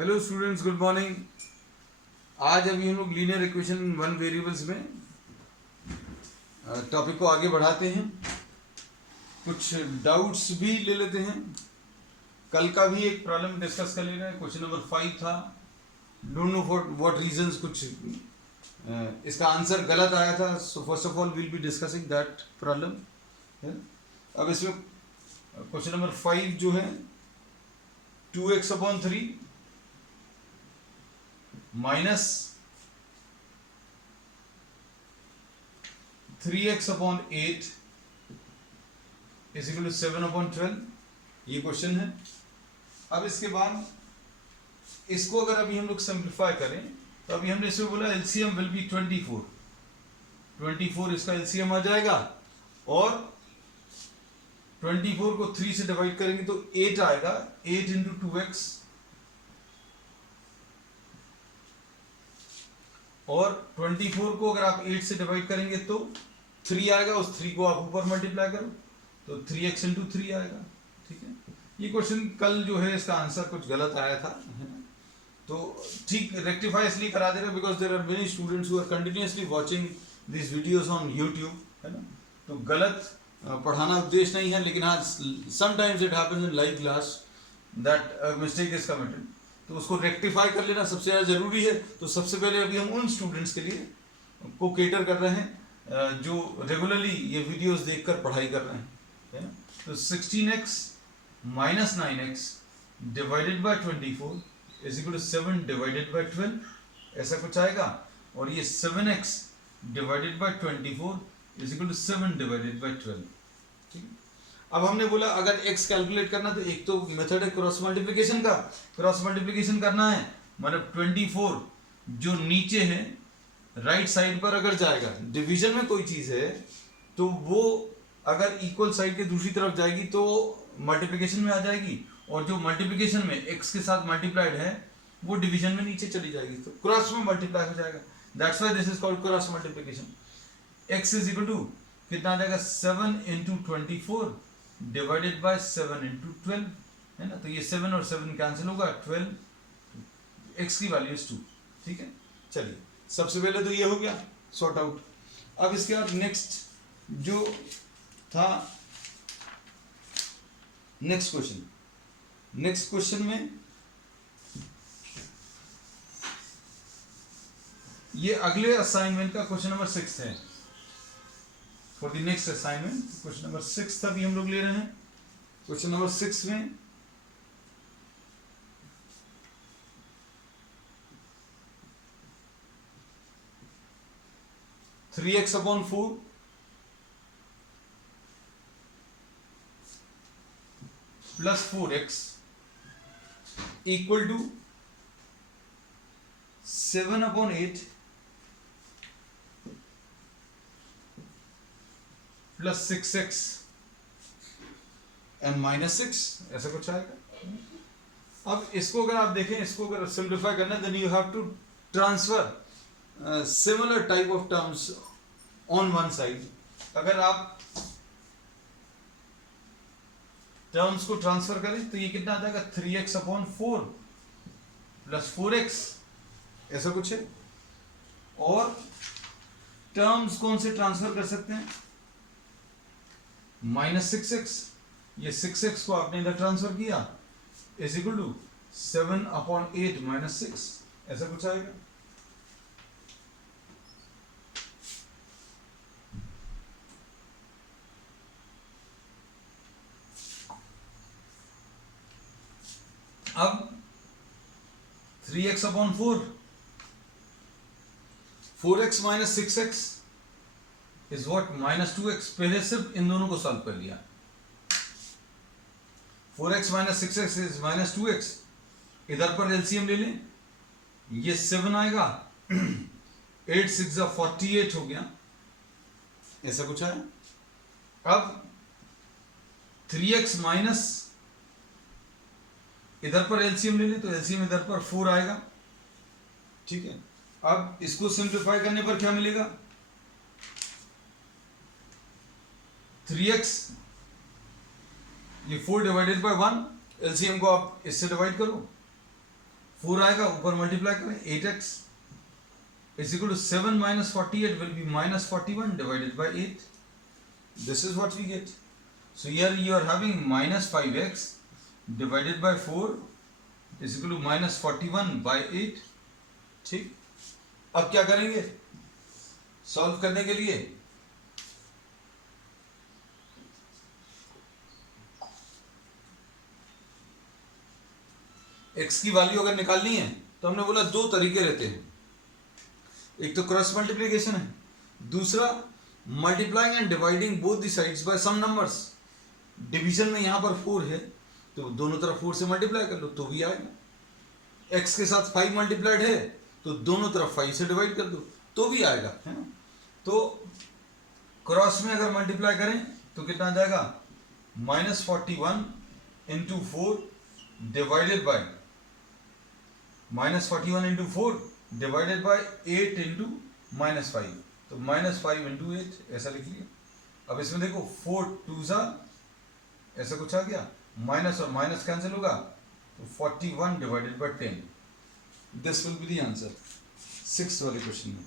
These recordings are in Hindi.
Hello students, good morning. आज अभी हम लोग लीनियर इक्वेशन वन वेरिएबल्स में टॉपिक को आगे बढ़ाते हैं। कुछ डाउट्स भी ले लेते हैं। कल का भी एक प्रॉब्लम डिस्कस कर ले रहे हैं, क्वेश्चन नंबर 5 था। Don't know for what reasons कुछ इसका आंसर गलत आया था। So first of all will be discussing that problem. अब इसमें क्वेश्चन नंबर 5 जो है 2x/3 minus 3x/8 is equal to 7/12, ये क्वेश्चन है। अब इसके बाद इसको अगर अभी हम लोग सिंप्लीफाई करें तो अभी हमने इसमें बोला एलसीएम विल बी 24 इसका एलसीएम आ जाएगा, और 24 को 3 से डिवाइड करेंगे तो 8 आएगा। 8 इंटू 2x, और 24 को अगर आप 8 से डिवाइड करेंगे तो 3 आएगा। उस 3 को आप ऊपर मल्टीप्लाई करो तो 3x इंटू 3 आएगा। ठीक है, ये क्वेश्चन कल जो है इसका आंसर कुछ गलत आया था, है ना। तो ठीक रेक्टिफाई इसलिए करा दे रहा because there are many students who are continuously watching this videos on YouTube, है ना। तो गलत पढ़ाना उद्देश्य नहीं है, लेकिन हाँ sometimes it happens in live class that mistake is committed, तो उसको रेक्टिफाई कर लेना सबसे ज़्यादा ज़रूरी है। तो सबसे पहले अभी हम उन स्टूडेंट्स के लिए को केटर कर रहे हैं जो रेगुलरली ये वीडियोस देखकर पढ़ाई कर रहे हैं, है ना। तो 16x minus 9x divided by 24 is equal to 7 divided by 12, ऐसा कुछ आएगा। और ये 7x divided by 24 is equal to 7 divided by 12। ठीक है, अब हमने बोला अगर x कैलकुलेट करना तो एक तो मेथड है क्रॉस मल्टीप्लिकेशन का। क्रॉस मल्टीप्लिकेशन करना है मतलब 24 जो नीचे है राइट साइड पर अगर जाएगा, डिवीजन में कोई चीज है तो वो अगर इक्वल साइड के दूसरी तरफ जाएगी तो मल्टीप्लिकेशन में आ जाएगी, और जो मल्टीप्लिकेशन में x के साथ मल्टीप्लाइड है वो डिवीजन में नीचे चली जाएगी, तो क्रॉस में मल्टीप्लाई हो जाएगा। That's why this is called cross multiplication. x is equal to कितना आ जाएगा 7 इंटू 24 डिवाइडेड बाय 7 इंटू 12, है ना। तो ये 7 और 7 कैंसिल होगा, 12, x की वैल्यू इज 2। ठीक है, चलिए सबसे पहले तो ये हो गया सॉर्ट आउट। अब इसके बाद नेक्स्ट जो था नेक्स्ट क्वेश्चन में ये अगले असाइनमेंट का क्वेश्चन नंबर 6 है। For the next assignment question number 6 अभी हम लोग ले रहे हैं। क्वेश्चन नंबर 6 में three x upon 4 plus 4x equal to 7/8 plus 6x and minus 6, ऐसा कुछ आएगा। अब इसको अगर आप देखें, इसको अगर सिंप्लीफाई करना है then you have to transfer similar type of terms on one side. अगर आप टर्म्स को ट्रांसफर करें तो ये कितना आ जाएगा 3x/4 प्लस 4x, ऐसा कुछ है। और टर्म्स कौन से ट्रांसफर कर सकते हैं, माइनस 6x, ये 6x को आपने इधर ट्रांसफर किया इज इक्वल टू 7/8 माइनस 6, ऐसा कुछ आएगा। अब 3x/4 4x minus 6x is what minus 2x। पहले सिर्फ इन दोनों को सॉल्व कर लिया। 4x minus 6x is minus 2x। इधर पर एलसीएम ले लें, ये 7 आएगा 8 6 48 हो गया, ऐसा कुछ है। अब 3x माइनस इधर पर एलसीएम ले लें तो एलसीएम इधर पर 4 आएगा। ठीक है, अब इसको सिंप्लीफाई करने पर क्या मिलेगा 3x, ये 4 डिवाइडेड बाय 1, एलसीएम को आप इससे डिवाइड करो, 4 आएगा, ऊपर मल्टीप्लाई करें 8x is equal to 7 minus 48 will be minus 41 divided by 8. This is what we get. So here you are having minus 5x divided by 4 is equal to minus 41 by 8. ठीक, अब क्या करेंगे सॉल्व करने के लिए? x की वैल्यू अगर निकालनी है तो हमने बोला दो तरीके रहते हैं, एक तो क्रॉस मल्टीप्लिकेशन है, दूसरा multiplying and dividing both the sides by some numbers. Division में यहां पर 4 है तो दोनों तरफ 4 से मल्टीप्लाई कर लो तो भी आएगा। x के साथ 5 मल्टीप्लाइड है तो दोनों तरफ 5 से डिवाइड कर दो तो भी आएगा, है ना। तो क्रॉस में अगर मल्टीप्लाई करें तो कितना आ जाएगा? Minus 41 into 4 divided by -41 into 4 divided by 8 into -5, तो -5 इंटू 8 ऐसा लिख लिया। अब इसमें देखो 4 2 सा ऐसा कुछ आ गया, माइनस और माइनस कैंसिल होगा तो 41 divided by 10, this will be the answer 6 वाले क्वेश्चन में,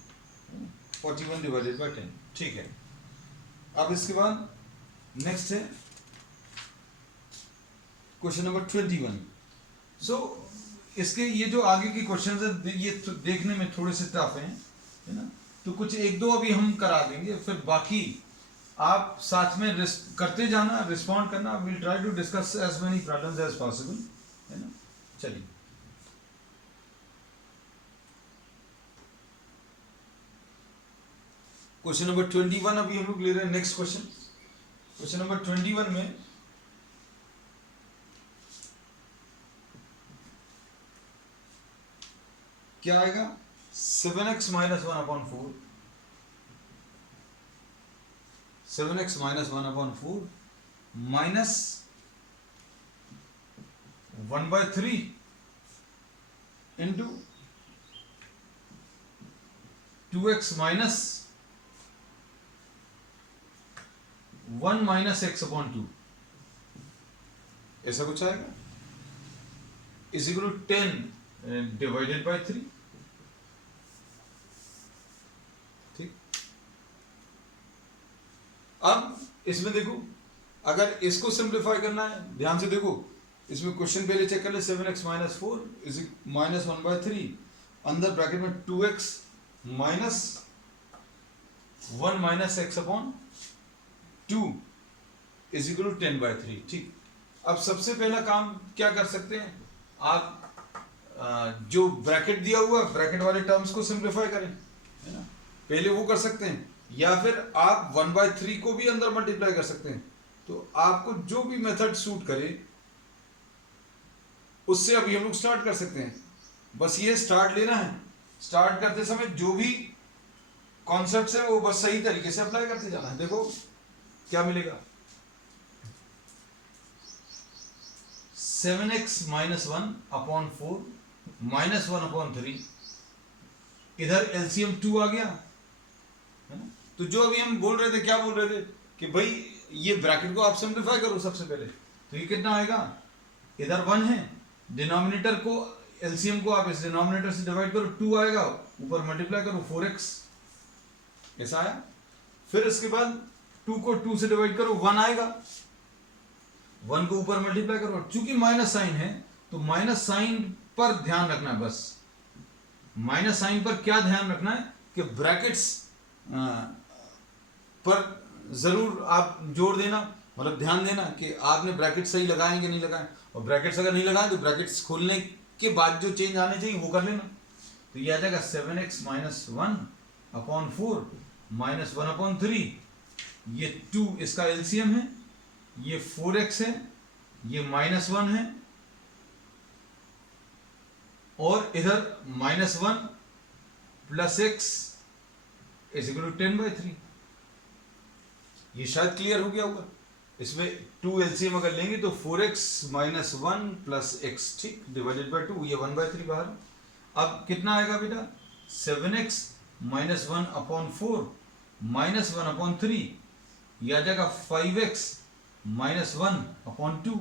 41 डिवाइडेड बाय 10। ठीक है, अब इसके बाद नेक्स्ट है क्वेश्चन नंबर 21। सो इसके ये जो आगे के क्वेश्चन है ये तो देखने में थोड़े से टफ हैं, है ना, तो कुछ एक दो अभी हम करा देंगे, फिर बाकी आप साथ में करते जाना, रिस्पॉन्ड करना। Will try to discuss as many problems as possible, है ना। चलिए क्वेश्चन नंबर 21 अभी हम लोग ले रहे हैं। नेक्स्ट क्वेश्चन नंबर 21 में क्या आएगा? 7x minus 1/4, 7x minus 1/4 minus 1/3 into 2x minus 1 minus x/2, ऐसा कुछ आएगा, is equal to 10 divided by 3। ठीक, अब इसमें देखो अगर इसको सिंप्लीफाई करना है, ध्यान से देखो इसमें क्वेश्चन पहले चेक कर ले। 7x माइनस 4 इज माइनस 1/3, अंदर ब्रैकेट में 2x minus 1 minus x/2 is equal to 10/3। ठीक, अब सबसे पहला काम क्या कर सकते हैं, आप जो ब्रैकेट दिया हुआ ब्रैकेट वाले टर्म्स को सिंप्लीफाई करें, है ना, पहले वो कर सकते हैं, या फिर आप 1/3 को भी अंदर मल्टीप्लाई कर सकते हैं। तो आपको जो भी मेथड सूट करे उससे अभी हम लोग स्टार्ट कर सकते हैं। बस ये स्टार्ट लेना है, स्टार्ट करते समय जो भी कॉन्सेप्ट्स है वो बस सही तरीके से अप्लाई करते जाना है। देखो क्या मिलेगा, 7x माइनस 1/4 माइनस 1/3, इधर एलसीएम 2 आ गया, है ना। तो जो अभी हम बोल रहे थे, क्या बोल रहे थे कि भाई ये ब्रैकेट को आप सिंप्लीफाई करो सबसे पहले, तो ये कितना आएगा, इधर 1 है, डिनोमिनेटर को एलसीएम को आप इस डिनोमिनेटर से डिवाइड करो, 2 आएगा, ऊपर मल्टीप्लाई करो 4x, ऐसा आया। फिर इसके बाद 2 को 2 से डिवाइड करो, 1 आएगा, 1 को ऊपर मल्टीप्लाई करो। चूंकि माइनस साइन है तो माइनस साइन पर ध्यान रखना है, बस माइनस साइन पर क्या ध्यान रखना है कि ब्रैकेट्स पर जरूर आप जोर देना, मतलब ध्यान देना कि आपने ब्रैकेट सही लगाए कि नहीं लगाए, और ब्रैकेट्स अगर नहीं लगाए तो ब्रैकेट्स खोलने के बाद जो चेंज आने चाहिए वो कर लेना। तो ये आ जाएगा 7x माइनस 1/4 माइनस 1/3, ये 2 इसका एलसीएम है, ये 4x है, ये -1 है, और इधर -1 plus x is equal to 10/3। ये शायद क्लियर हो गया होगा। इसमें 2 एलसीएम अगर लेंगे तो 4x माइनस 1 प्लस x, ठीक, डिवाइडेड बाय 2, ये 1/3 बाहर। अब कितना आएगा बेटा, 7x माइनस 1/4 माइनस 1/3, ये आ जाएगा 5x माइनस 1/2,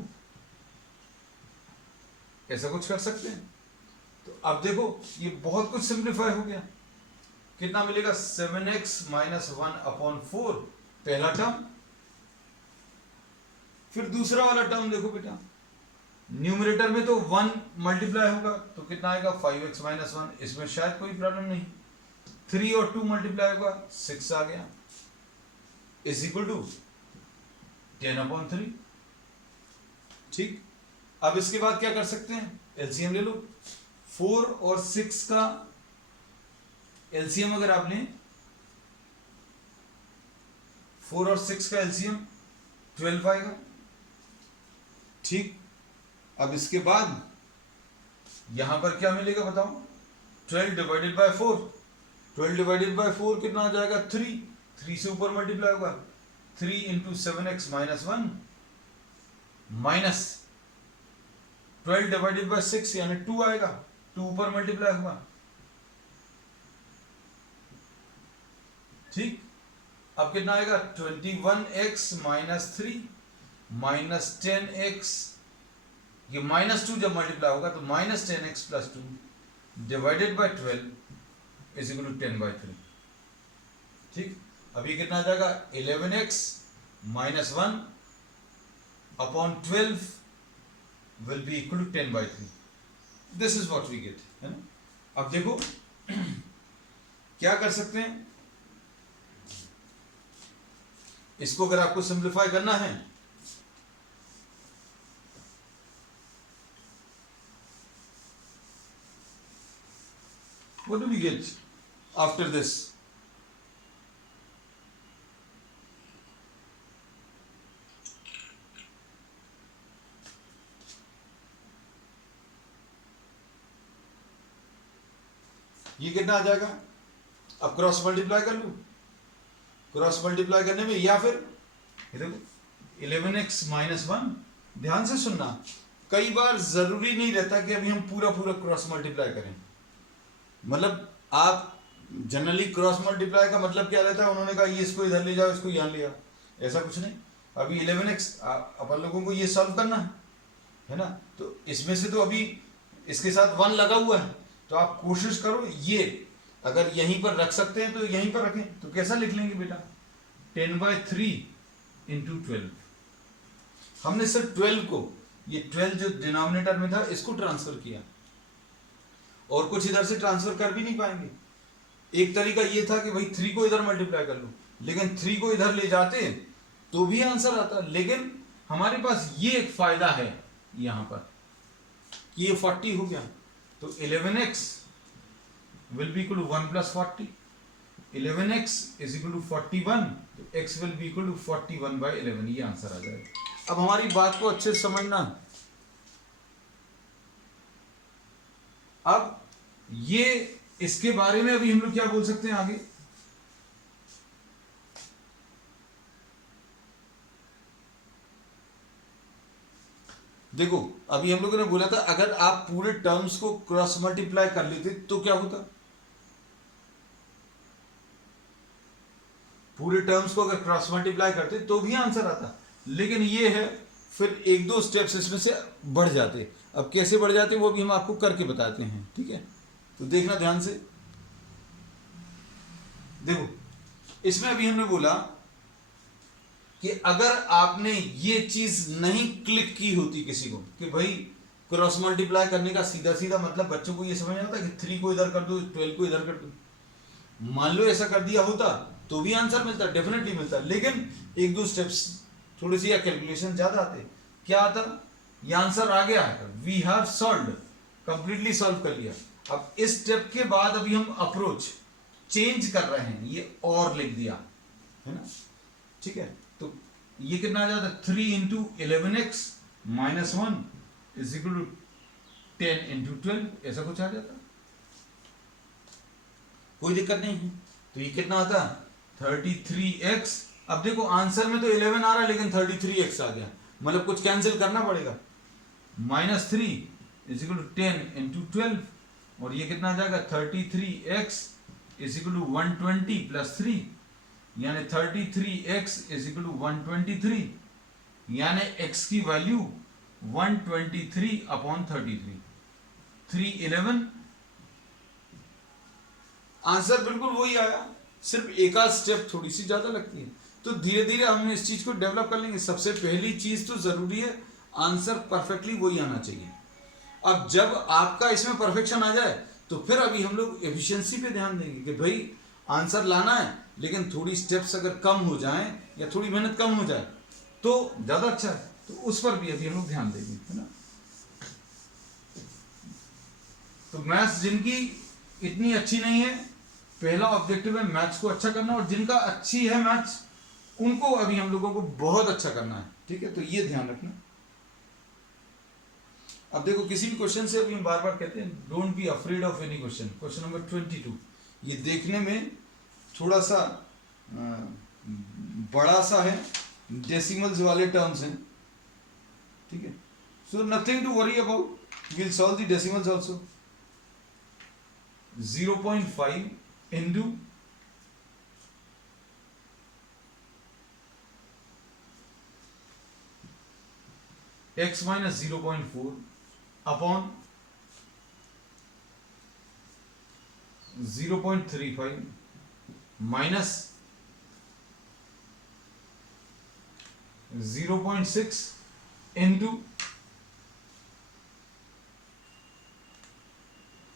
ऐसा कुछ कर सकते हैं। तो अब देखो ये बहुत कुछ सिंप्लीफाई हो गया, कितना मिलेगा 7x माइनस 1/4 पहला टर्म। फिर दूसरा वाला टर्म देखो बेटा, न्यूमरेटर में तो 1 मल्टीप्लाई होगा तो कितना आएगा 5x माइनस 1, इसमें शायद कोई प्रॉब्लम नहीं। 3 और 2 मल्टीप्लाई होगा 6 आ गया, इज इक्वल टू 10/3। ठीक, अब इसके बाद क्या कर सकते हैं, एलसीएम ले लो। 4 और 6 का एलसीएम अगर आप लें, 4 और 6 का एलसीएम 12 आएगा। ठीक, अब इसके बाद यहां पर क्या मिलेगा बताओ, 12 डिवाइडेड बाय 4, 12 डिवाइडेड बाय 4 कितना आ जाएगा 3, 3 से ऊपर मल्टीप्लाई होगा, 3 into 7x minus 1 minus 12 divided by 6 यानी 2 आएगा, 2 ऊपर मल्टीप्लाई होगा। ठीक, अब कितना आएगा 21x माइनस 3 माइनस 10x, ये -2 जब मल्टीप्लाई होगा तो minus 10x plus 2 divided by 12 is equal to 10/3। ठीक, अब ये कितना आ जाएगा 11x minus 1 upon 12 will be equal to 10/3। This is what we get, है ना। अब देखो क्या कर सकते हैं, इसको अगर आपको सिंप्लीफाई करना है what do we get after this? ये कितना आ जाएगा, अब क्रॉस मल्टीप्लाई कर लूं, क्रॉस मल्टीप्लाई करने में या फिर ये देखो 11x माइनस 1, ध्यान से सुनना, कई बार जरूरी नहीं रहता कि अभी हम पूरा पूरा क्रॉस मल्टीप्लाई करें। मतलब आप जनरली क्रॉस मल्टीप्लाई का मतलब क्या रहता है, उन्होंने कहा ये इसको इधर ले जाओ, इसको यहाँ ले आओ, ऐसा कुछ नहीं। अभी 11x अपन लोगों को ये सॉल्व करना है ना, तो इसमें से तो अभी इसके साथ 1 लगा हुआ है, तो आप कोशिश करो ये अगर यहीं पर रख सकते हैं तो यहीं पर रखें। तो कैसा लिख लेंगे बेटा, 10/3 इंटू 12। हमने सिर्फ 12 को, ये 12 जो डिनोमिनेटर में था इसको ट्रांसफर किया, और कुछ इधर से ट्रांसफर कर भी नहीं पाएंगे। एक तरीका ये था कि भाई 3 को इधर मल्टीप्लाई कर लो, लेकिन 3 को इधर ले जाते तो भी आंसर आता, लेकिन हमारे पास ये एक फायदा है यहां पर कि ये 40 हो गया, तो 11x will be equal to 1 plus 40, 11x is equal to 41, तो x will be equal to 41/11, ये आंसर आ जाएगा। अब हमारी बात को अच्छे से समझना, अब ये इसके बारे में अभी हम लोग क्या बोल सकते हैं आगे, देखो अभी हम लोगों ने बोला था अगर आप पूरे टर्म्स को क्रॉस मल्टीप्लाई कर लेते तो क्या होता, पूरे टर्म्स को अगर क्रॉस मल्टीप्लाई करते तो भी आंसर आता, लेकिन ये है फिर 1-2 स्टेप्स इसमें से बढ़ जाते। अब कैसे बढ़ जाते वो भी हम आपको करके बताते हैं, ठीक है। तो देखना ध्यान से, देखो इसमें अभी हमने बोला कि अगर आपने ये चीज नहीं क्लिक की होती किसी को कि भाई क्रॉस मल्टीप्लाई करने का सीधा सीधा मतलब बच्चों को ये समझ आता कि 3 को इधर कर दो 12 को इधर कर दो, मान लो ऐसा कर दिया होता तो भी आंसर मिलता, डेफिनेटली मिलता, लेकिन 1-2 स्टेप्स थोड़ी सी या कैलकुलेशन ज्यादा आते, क्या आता, ये आंसर आ गया है, we have solved, completely solve कर लिया। अब इस स्टेप के बाद अभी हम अप्रोच चेंज कर रहे हैं, ये और लिख दिया है ना, ठीक है। तो ये कितना आ जाता है 3 into 11x minus 1 is equal to 10 into 12, ऐसा कुछ आ जाता, कोई दिक्कत नहीं है। तो ये कितना आता 33x, अब देखो आंसर में तो 11 आ रहा है लेकिन 33x आ गया, मतलब कुछ कैंसिल करना पड़ेगा, minus 3 is equal to 10 into 12, और ये कितना आ जाएगा 33x is equal to 120 plus 3, यानी 33x इज इक्वल टू 123, यानी x की वैल्यू 123 अपॉन 33, 311, आंसर बिल्कुल वही आया, सिर्फ एक आध स्टेप थोड़ी सी ज्यादा लगती है। तो धीरे धीरे हम इस चीज को डेवलप कर लेंगे। सबसे पहली चीज तो जरूरी है आंसर परफेक्टली वही आना चाहिए। अब जब आपका इसमें परफेक्शन आ जाए तो फिर अभी हम लोग एफिशिएंसी पे ध्यान देंगे कि भाई आंसर लाना है, लेकिन थोड़ी स्टेप्स अगर कम हो जाएं या थोड़ी मेहनत कम हो जाए तो ज्यादा अच्छा है। तो उस पर भी अभी हम लोग ध्यान देंगे, है ना। तो मैथ्स जिनकी इतनी अच्छी नहीं है, पहला ऑब्जेक्टिव है मैथ्स को अच्छा करना, और जिनका अच्छी है मैथ्स उनको अभी हम लोगों को बहुत अच्छा करना है, ठीक है। तो ये ध्यान रखना। अब देखो किसी भी क्वेश्चन से अभी हम बार बार कहते हैं don't be afraid of any question. Question number 22 ये देखने में थोड़ा सा बड़ा सा है, डेसिमल्स वाले टर्म्स हैं, ठीक है। So nothing to worry about, will solve the decimals also. 0.5 into x minus 0.4 upon 0.35 minus 0.6 into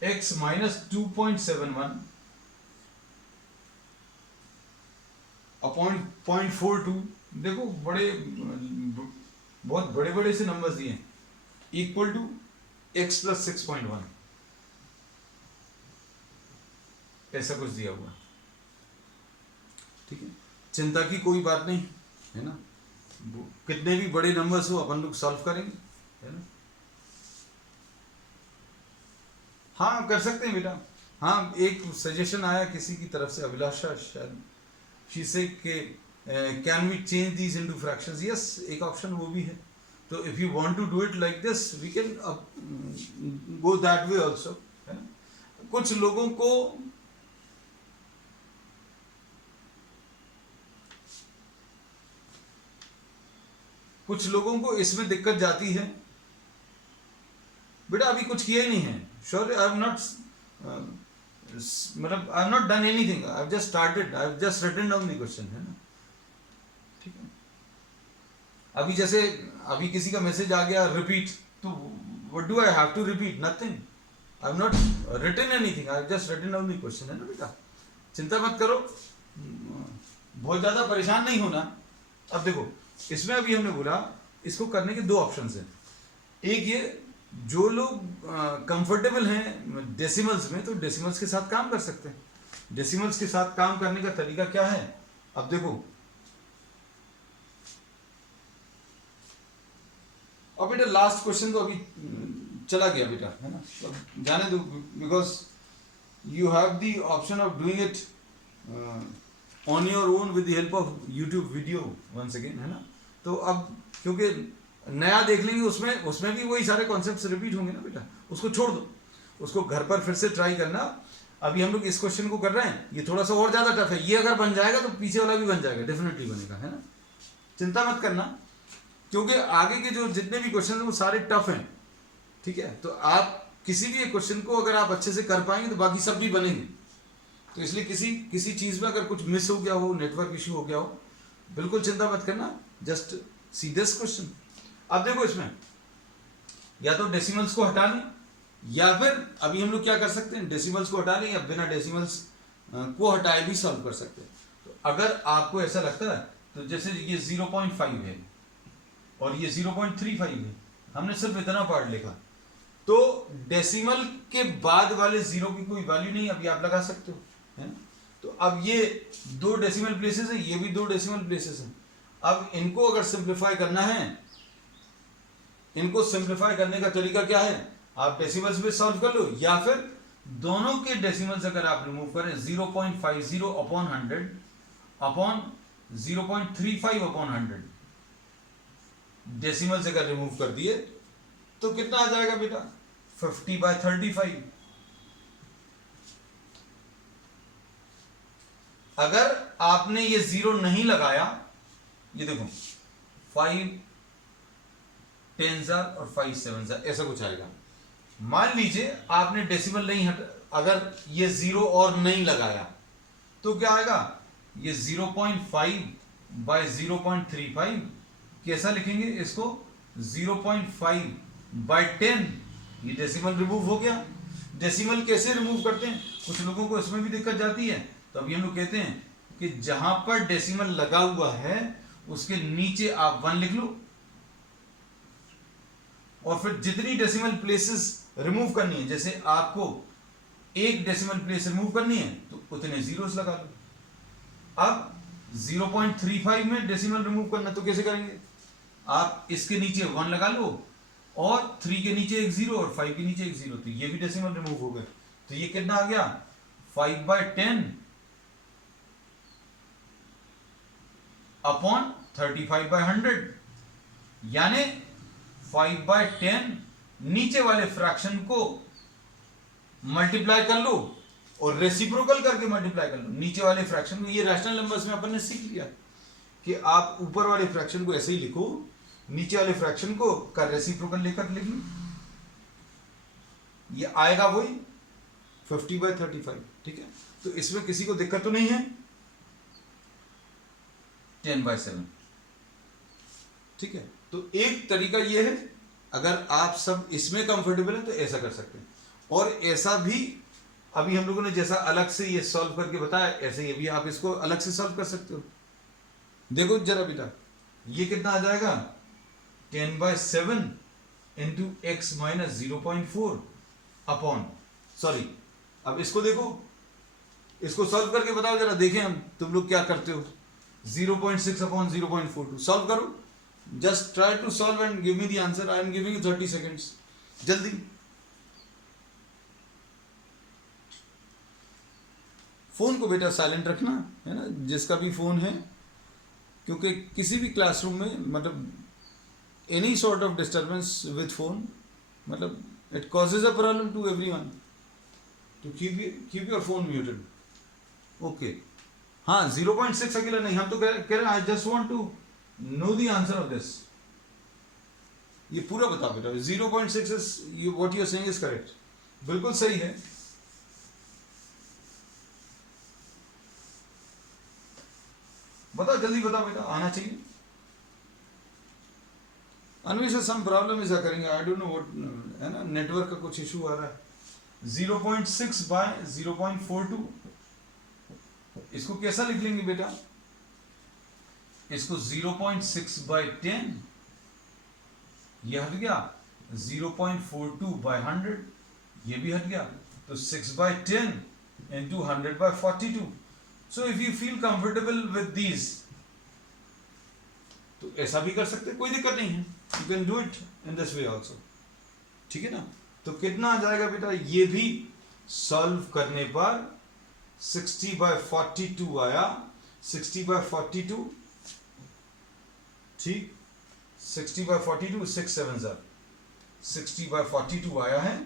x minus 2.71 upon 0.42। देखो बहुत बड़े बड़े से नंबर्स दिए हैं, इक्वल टू x प्लस 6.1, ऐसा कुछ दिया हुआ, ठीक है। चिंता की कोई बात नहीं है ना, कितने भी बड़े नंबर्स हो अपन लोग सॉल्व करेंगे, है ना। हाँ कर सकते हैं बेटा। हाँ एक सजेशन आया किसी की तरफ से, अभिलाषा शायद, शी से के can we change these into fractions. Yes, एक ऑप्शन वो भी है। तो if you want to do it like this we can go that way also, है ना। कुछ लोगों को इसमें दिक्कत जाती है बेटा, अभी कुछ किया ही नहीं है। श्योर आई हैव नॉट मतलब I have not done anything, I have just started, I have just written down the question, है ना, ठीक है। अभी जैसे अभी किसी का मैसेज आ गया रिपीट, तो what do I have to repeat? Nothing, I have not written anything, I have just written down the question, है ना बेटा। चिंता मत करो, बहुत ज्यादा परेशान नहीं होना। अब देखो इसमें अभी हमने बोला इसको करने के दो ऑप्शंस हैं। एक ये जो लोग कंफर्टेबल हैं डेसिमल्स में, तो डेसिमल्स के साथ काम कर सकते हैं। डेसिमल्स के साथ काम करने का तरीका क्या है? अब देखो अब बेटा लास्ट क्वेश्चन तो अभी चला गया बेटा, है ना, अब जाने दो, because you have the option of doing it on your own with the help of YouTube video once again, है ना। तो अब क्योंकि नया देख लेंगे उसमें भी वही सारे कॉन्सेप्ट्स रिपीट होंगे ना बेटा, उसको छोड़ दो, उसको घर पर फिर से ट्राई करना। अभी हम लोग इस क्वेश्चन को कर रहे हैं, ये थोड़ा सा और ज्यादा टफ है, ये अगर बन जाएगा तो पीछे वाला भी बन जाएगा, डेफिनेटली बनेगा, है ना। चिंता मत करना, क्योंकि आगे के जो जितने भी क्वेश्चन हैं वो सारे टफ हैं, ठीक है। तो आप किसी भी एक क्वेश्चन को अगर आप अच्छे से कर पाएंगे तो बाकी सब भी बनेंगे। तो इसलिए किसी चीज में अगर कुछ मिस हो गया हो, नेटवर्क इश्यू हो गया हो, बिल्कुल चिंता मत करना, जस्ट सी दिस क्वेश्चन। अब देखो इसमें या तो डेसिमल्स को हटा लें, या फिर अभी हम लोग क्या कर सकते हैं, डेसिमल्स को हटा लें या बिना डेसिमल्स को हटाए भी सॉल्व कर सकते हैं। तो अगर आपको ऐसा लगता है तो जैसे ये 0.5 है और ये 0.35 है, हमने सिर्फ इतना पार्ट लिखा, तो डेसिमल के बाद वाले जीरो की कोई वैल्यू नहीं, अभी आप लगा सकते हो, है ना। तो अब ये दो डेसिमल प्लेसेस है, ये भी दो डेसिमल प्लेसेस है। अब इनको अगर सिंप्लीफाई करना है, इनको सिंप्लीफाई करने का तरीका क्या है, आप डेसिमल्स में सॉल्व कर लो, या फिर दोनों के डेसिमल्स अगर आप रिमूव करें 0.50 अपॉन 100 अपॉन 0.35 अपॉन 100, डेसिमल्स अगर रिमूव कर दिए तो कितना आ जाएगा बेटा, 50/35। अगर आपने ये जीरो नहीं लगाया, ये देखो 5 10s और 5 7s ऐसा कुछ आएगा। मान लीजिए आपने डेसिमल नहीं अगर ये 0 और नहीं लगाया तो क्या आएगा, ये 0.5 बाय 0.35, कैसा लिखेंगे इसको, 0.5 बाय 10, ये डेसिमल रिमूव हो गया। डेसिमल कैसे रिमूव करते हैं, कुछ लोगों को इसमें भी दिक्कत जाती है, तो अभी हम लोग कहते हैं कि जहां पर डेसिमल लगा हुआ है उसके नीचे आप 1 लिख लो, और फिर जितनी डेसिमल प्लेसेस रिमूव करनी है, जैसे आपको एक डेसिमल प्लेस रिमूव करनी है तो उतने जीरोस लगा लो। अब 0.35 में डेसिमल रिमूव करना तो कैसे करेंगे, आप इसके नीचे 1 लगा लो और 3 के नीचे एक 0 और 5 के नीचे एक 0, तो ये भी डेसिमल रिमूव हो गए। तो ये कितना आ गया, 5/10 अपॉन 35/100, यानी 5/10 नीचे वाले फ्रैक्शन को मल्टीप्लाई कर लो और रेसिप्रोकल करके मल्टीप्लाई कर लो नीचे वाले फ्रैक्शन को। ये रैशनल नंबर्स में अपन ने सीख लिया कि आप ऊपर वाले फ्रैक्शन को ऐसे ही लिखो, नीचे वाले फ्रैक्शन को का रेसिप्रोकल लेकर लिख लो, ये आएगा वही 50/35। ठीक है, तो इसमें किसी को दिक्कत तो नहीं है, 10/7। ठीक है, तो एक तरीका ये है, अगर आप सब इसमें कंफर्टेबल है तो ऐसा कर सकते हैं, और ऐसा भी अभी हम लोगों ने जैसा अलग से ये सॉल्व करके बताया, ऐसे ये भी आप इसको अलग से सॉल्व कर सकते हो। देखो जरा बेटा, ये कितना आ जाएगा, 10/7 into x minus 0.4 upon, sorry अब इसको देखो, इसको सॉल्व करके बताओ जरा, देखें हम तुम लोग क्या करते हो। 0.6 अपॉन 0.42 सॉल्व करो, just try to solve and give me the answer. I am giving you 30 seconds, जल्दी। फोन को बेटा साइलेंट रखना है ना, जिसका भी फोन है, क्योंकि किसी भी क्लासरूम में मतलब any sort of disturbance with phone मतलब it causes a problem to everyone, तो keep your phone muted. Okay, हाँ 0.6 अकेला नहीं, हम तो कह रहे हैं I just want to know the answer of this. ये पूरा बताओ बेटा, 0.6 is what you are saying is correct, बिल्कुल सही है। बताओ जल्दी बताओ बेटा, आना चाहिए। अन्वेषण सम प्रॉब्लम इज करेंगे, आई डोंट नो व्हाट, है ना, नेटवर्क का कुछ इशू आ रहा है। 0.6 बाय 0.42, इसको कैसा लिख लेंगे बेटा, इसको 0.6 बाय 10, ये हट गया, 0.42 बाय 100, ये भी हट गया, तो 6/10 into 100/42। So if you feel comfortable with these, तो ऐसा भी कर सकते, कोई दिक्कत नहीं है, you can do it in this way also। ठीक है ना, तो कितना आ जाएगा बेटा, ये भी सॉल्व करने पर 60/42 आया, 60/42, ठीक, 60/42 6 7 ज़ा 60/42 आया है,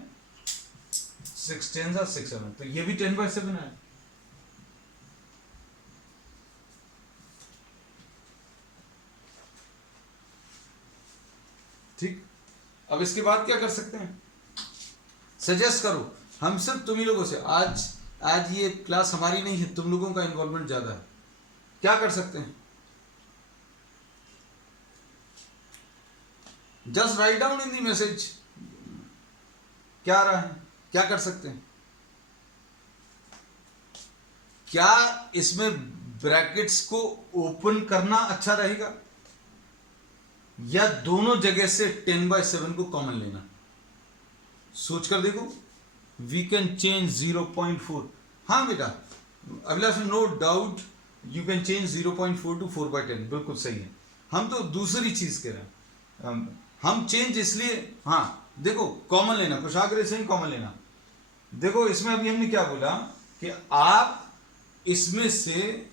6 10 ज़ा 6 7, तो ये भी 10/7 आया। ठीक, अब इसके बाद क्या कर सकते हैं, सजेस्ट करो, हम सिर्फ तुम ही लोगों से, आज ये क्लास हमारी नहीं है, तुम लोगों का इन्वॉल्वमेंट ज्यादा है, क्या कर सकते हैं, just write down in the message, क्या आ रहा है, क्या कर सकते हैं, क्या इसमें ब्रैकेट्स को ओपन करना अच्छा रहेगा या दोनों जगह से 10/7 को कॉमन लेना, सोच कर देखो। वी कैन चेंज 0.4, हाँ बेटा Abhilash, no doubt you can change 0.4 to 4/10, बिल्कुल सही है। हम तो दूसरी चीज कह रहे हैं, हम चेंज इसलिए, हाँ देखो कॉमन लेना, कुशाग्र से ही कॉमन लेना। देखो इसमें अभी हमने क्या बोला कि आप इसमें से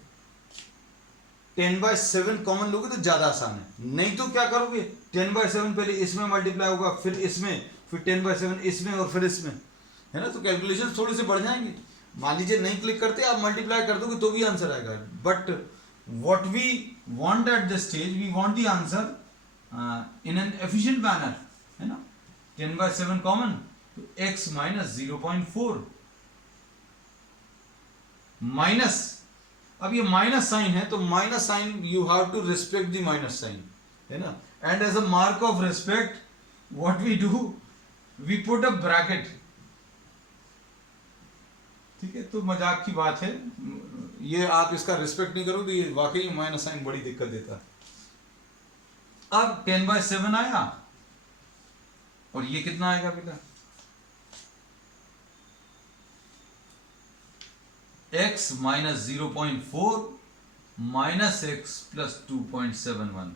10/7 कॉमन लोगे तो ज्यादा आसान है, नहीं तो क्या करोगे, 10/7 पहले इसमें मल्टीप्लाई होगा, फिर इसमें, फिर 10/7 इसमें और फिर इसमें, है ना, तो कैलकुलेशन थोड़े से बढ़ जाएंगे। मान लीजिए नहीं क्लिक करते, आप मल्टीप्लाई कर दोगे तो भी आंसर आएगा, but what we want at this stage, we want the answer in an efficient manner, है ना, 10/7 कॉमन, तो x माइनस 0.4 माइनस, अब ये माइनस साइन है तो minus sign you have to respect the minus sign, है ना, and as a mark of respect what we do, we put a bracket. ठीक है, तो मजाक की बात है, ये आप इसका रिस्पेक्ट नहीं करोगे ये वाकई माइनस साइन बड़ी दिक्कत देता है। अब 10/7 आया और ये कितना आएगा बेटा, x minus 0.4 minus x plus 2.71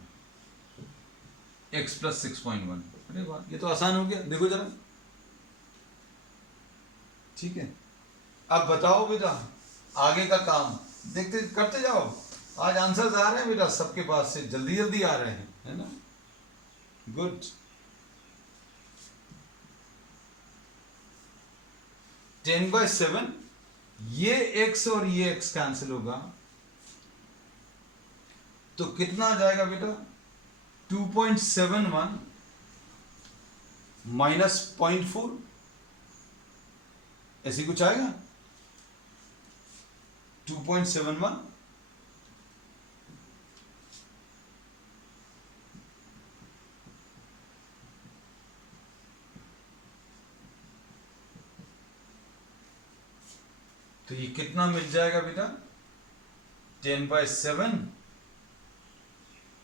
x plus 6.1। अरे वाह, ये तो आसान हो गया, देखो जरा। ठीक है, अब बताओ बेटा आगे का काम देखते करते जाओ। आज आंसर्स आ रहे हैं बेटा सबके पास से, जल्दी जल्दी आ रहे हैं, है ना, गुड। 10/7, ये x और ये x कैंसिल होगा तो कितना आ जाएगा बेटा, 2.71 माइनस 0.4, ऐसी कुछ आएगा 2.71। तो ये कितना मिल जाएगा बेटा, 10/7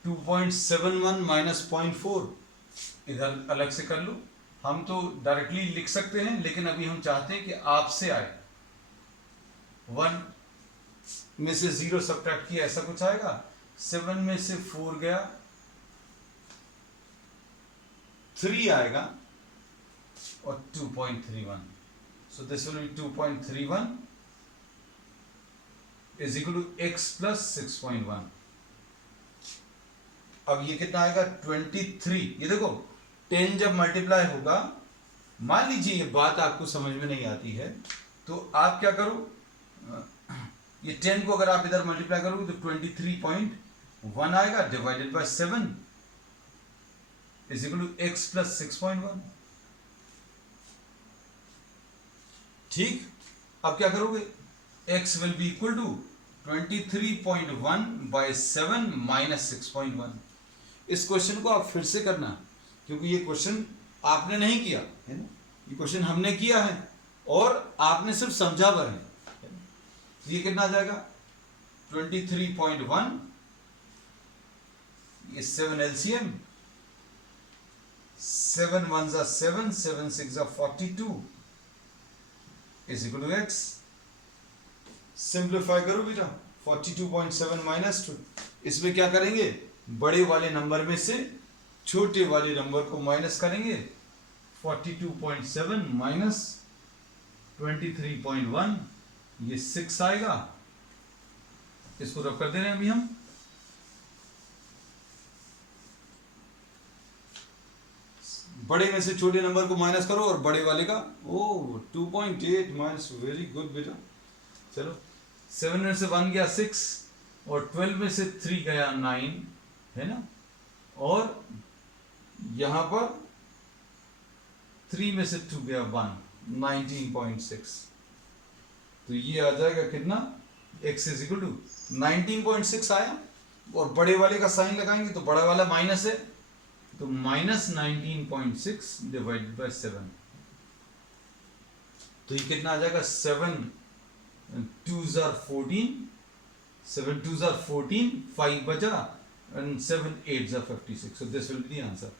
2.71 माइनस 0.4, इधर अलग से कर लो। हम तो डायरेक्टली लिख सकते हैं लेकिन अभी हम चाहते हैं कि आपसे आए। 1 में से 0 सब्ट्रैक्ट किया, ऐसा कुछ आएगा। 7 में से 4 गया, 3 आएगा और 2.31। So this will be 2.31 is equal to x plus 6.1। अब ये कितना आएगा 23। ये देखो 10 जब मल्टीप्लाई होगा, मान लीजिए ये बात आपको समझ में नहीं आती है तो आप क्या करो, ये 10 को अगर आप इधर मल्टीप्लाई करोगे तो 23.1 आएगा, divided by 7 is equal to x plus 6.1। ठीक, अब क्या करोगे, x will be equal to 23.1 by 7 minus 6.1। इस क्वेश्चन को आप फिर से करना क्योंकि ये क्वेश्चन आपने नहीं किया है ना, ये क्वेश्चन हमने किया है और आपने सिर्फ समझा भर है। तो ये कितना आ जाएगा 23.1, ये 7 LCM, 7 1s are 7, 7 6 are 42 is equal to x। Simplify करो बेटा, 42.7 माइनस 2, इसमें क्या करेंगे, बड़े वाले नंबर में से छोटे वाले नंबर को माइनस करेंगे। 42.7 माइनस 23.1, ये 6 आएगा, इसको रब कर दे रहे हैं अभी हम। बड़े में से छोटे नंबर को माइनस करो और बड़े वाले का, ओ 2.8 माइनस, वेरी गुड बेटा। चलो 7 में से 1 गया 6 और 12 में से 3 गया 9, है ना, और यहां पर 3 में से 2 गया 1, 19.6। तो ये आ जाएगा कितना, x इज इक्वल टू 19.6 आया और बड़े वाले का साइन लगाएंगे तो बड़ा वाला माइनस है तो माइनस 19.6 डिवाइडेड बाय 7। तो ये कितना आ जाएगा, 7 2s are 14, 7 2s are 14, 5 बचा and 7 8s are 56। so this will be the answer।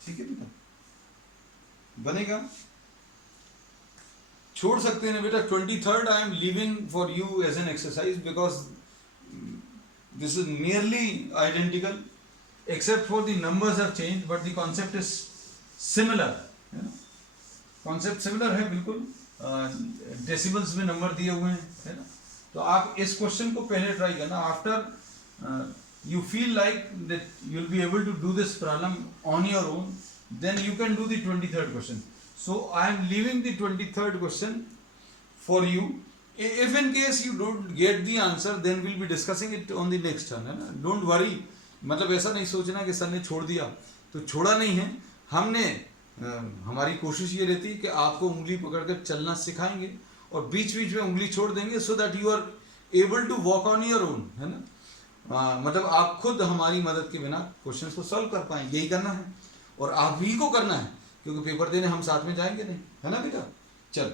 ठीक है बेटा, बनेगा, छोड़ सकते हैं बेटा। 23rd I am leaving for you as an exercise because this is nearly identical except for the numbers have changed but the concept is similar, है ना, कॉन्सेप्ट सिमिलर है बिल्कुल, डेसिमल्स में नंबर दिए हुए हैं, है ना। तो आप इस क्वेश्चन को पहले ट्राई करना, after you feel like that you will be able to do this problem on your own, then you can do the 23rd question. So I am leaving the 23rd question for you. If in case you don't get the answer then will be discussing it on the next turn, है ना। डोंट वरी, मतलब ऐसा नहीं सोचना कि सर ने छोड़ दिया, तो छोड़ा नहीं है, हमने हमारी कोशिश ये रहती है कि आपको उंगली पकड़कर चलना सिखाएंगे और बीच बीच में उंगली छोड़ देंगे so that you are able to walk on your own, है ना। मतलब आप खुद हमारी मदद के बिना क्वेश्चंस को सॉल्व कर पाएंगे, यही करना है और आप ही को करना है क्योंकि पेपर देने हम साथ में जाएंगे नहीं, है ना बेटा। चल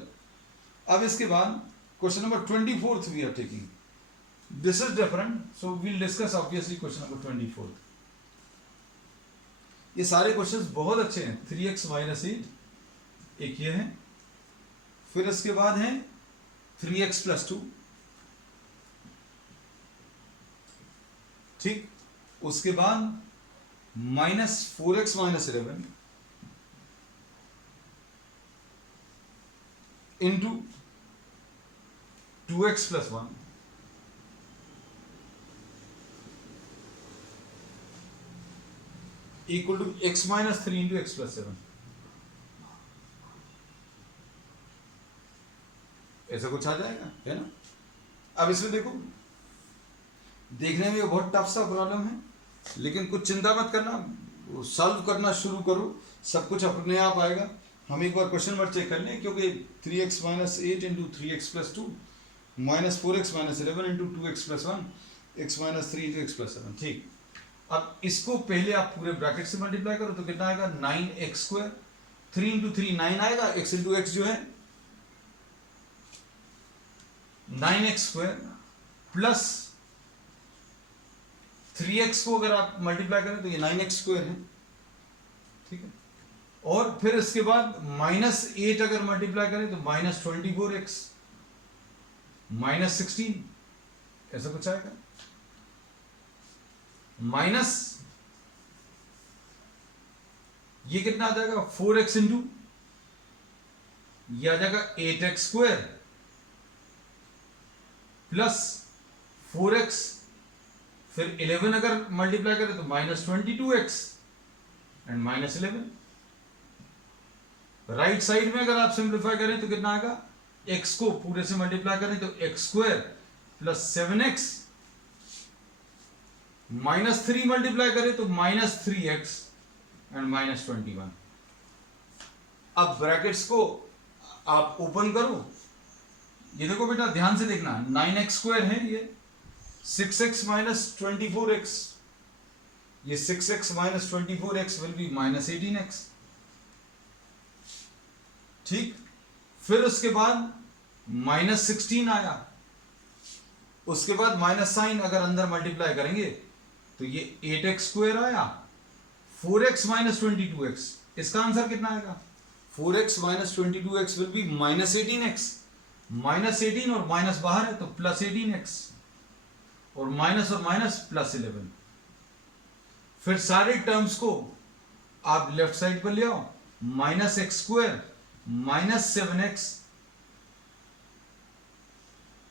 अब इसके बाद question number 24 we are taking, this is different, so we'll discuss obviously question number 24। ये सारे क्वेश्चंस बहुत अच्छे हैं। 3x माइनस 8 एक ये है, फिर इसके बाद है 3x प्लस 2, ठीक, उसके बाद minus 4x minus 11 into 2x plus 1 equal to x minus 3 into x plus 7। ऐसा कुछ आ जाएगा, है ना। अब इसमें देखो, देखने में ये बहुत टफ सा प्रॉब्लम है, लेकिन कुछ चिंता मत करना, सॉल्व करना शुरू करो, सब कुछ अपने आप आएगा। हम एक बार क्वेश्चन नंबर चेक कर लें, क्योंकि 3x minus 8 into 3x plus 2 minus 4x minus 11 into 2x plus 1 x minus 3 into x plus 7, ठीक। अब इसको पहले आप पूरे ब्रैकेट से मल्टीप्लाई करो तो कितना आएगा, 9x स्क्वायर, 3 इंटू 3 9 आएगा, x इंटू एक्स जो है 9x स्क्वायर प्लस 3x को अगर आप मल्टीप्लाई करें तो ये 9x स्क्वायर है, ठीक है। और फिर इसके बाद माइनस 8 अगर मल्टीप्लाई करें तो माइनस 24x माइनस 16, ऐसा कुछ आएगा। माइनस ये कितना आ जाएगा, 4x इंटू ये आ जाएगा 8x स्क्वायर प्लस 4x, फिर 11 अगर मल्टीप्लाई करें तो minus 22x and minus 11। Right side में अगर आप सिंप्लीफाई करें तो कितना आएगा, x को पूरे से मल्टीप्लाई करें तो x square plus 7x minus 3 multiply करें तो माइनस 3x एंड माइनस 21। अब ब्रैकेट्स को आप ओपन करो, ये देखो बेटा ध्यान से देखना, 9x स्क्वायर है ये, 6x माइनस 24x, ये 6x minus 24x will be minus 18x, ठीक। फिर उसके बाद माइनस 16 आया, उसके बाद माइनस साइन अगर अंदर मल्टीप्लाई करेंगे तो ये 8x स्क्वायर आया, 4x माइनस 22x, इसका आंसर कितना आएगा, 4x minus 22x will be minus 18x, minus 18 और माइनस बाहर है तो प्लस 18x, और माइनस प्लस 11। फिर सारे टर्म्स को आप लेफ्ट साइड पर ले आओ, minus x square minus 7x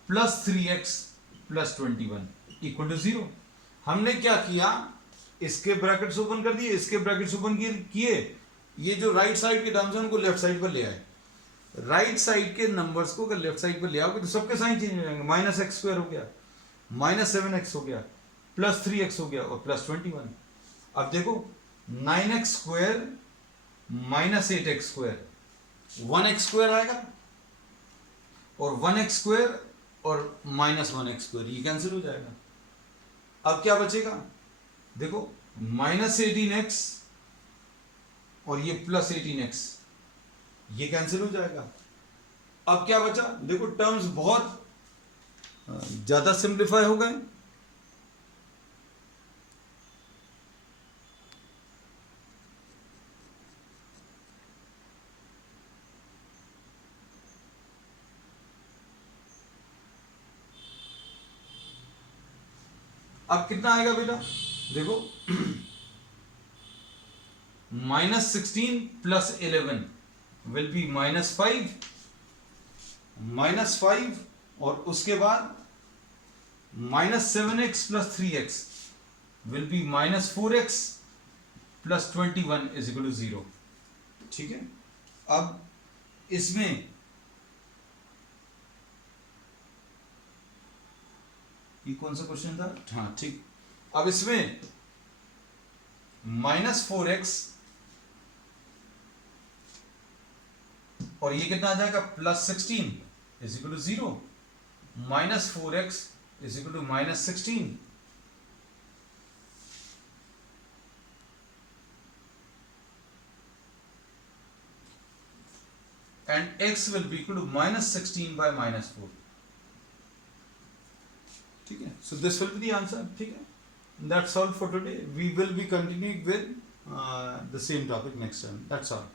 plus 3x plus 21 equal to 0। हमने क्या किया, इसके ब्रैकेट्स ओपन कर दिए, इसके ब्रैकेट्स ओपन किए, ये जो राइट साइड के टर्म्स हैं उनको लेफ्ट साइड पर ले आए। राइट साइड के नंबर्स को अगर लेफ्ट साइड पर ले आओगे तो सबके साइन चेंज हो जाएंगे, माइनस एक्स स्क्वायर हो गया, माइनस 7x हो गया, प्लस 3x हो गया और प्लस 21। अब देखो 9x square minus 8x square 1x square आएगा, और 1x स्क्वायर और माइनस 1x स्क्वायर ये कैंसिल हो जाएगा। अब क्या बचेगा, देखो माइनस 18x और ये प्लस 18x ये कैंसिल हो जाएगा। अब क्या बचा, देखो टर्म्स बहुत ज्यादा सिंप्लीफाई हो गए। अब कितना आएगा बेटा, देखो माइनस 16 प्लस 11 विल बी -5, -5 और उसके बाद -7x plus 3x will be -4x plus 21 is equal to 0। ठीक है, अब इसमें ये कौन सा क्वेश्चन था, हाँ ठीक। अब इसमें -4x और ये कितना आ जाएगा plus 16 is equal to 0, minus 4x is equal to minus 16, and x will be equal to minus 16 by minus 4. ठीक है, so this will be the answer. ठीक है, that's all for today. We will be continuing with the same topic next time. That's all.